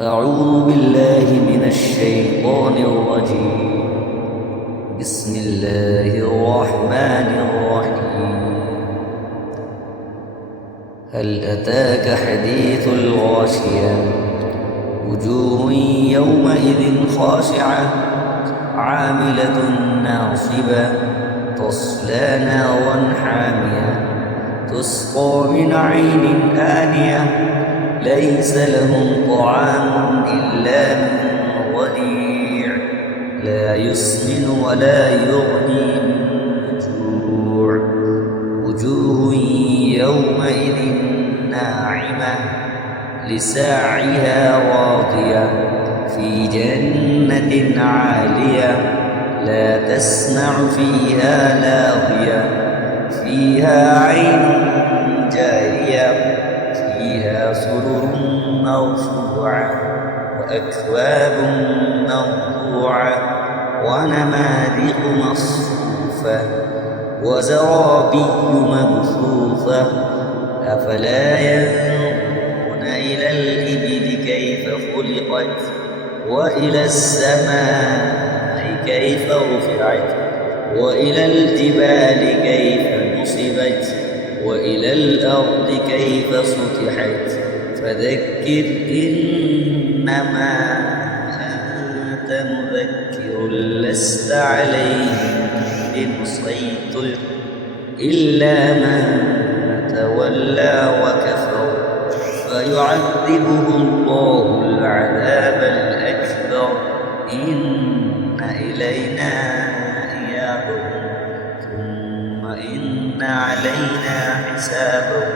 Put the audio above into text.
أعوذ بالله من الشيطان الرجيم. بسم الله الرحمن الرحيم. هل أتاك حديث الغاشية؟ وجوه يومئذ خاشعة عاملة ناصبة تصلى نارا حامية تسقى من عين آنية ليس لهم طعام إلا من ضريع لا يسمن ولا يغني من جوع. وجوه يومئذ ناعمة لسعيها راضية في جنة عالية لا تسمع فيها لاغية فيها عين جارية فيها سرر مرفوعة وأكواب موضوعة ونمارق مصفوفة وزرابي مبثوثة. أفلا ينظرون إلى الإبل كيف خلقت وإلى السماء كيف رفعت وإلى الجبال كيف نصبت وإلى الأرض كيف سطحت. فذكر إنما أنت مذكر لست عليهم بمسيطر إلا من تولى وكفر فيعذبه الله العذاب الأكبر. إن إلينا إيابهم ثم إن علينا حسابهم.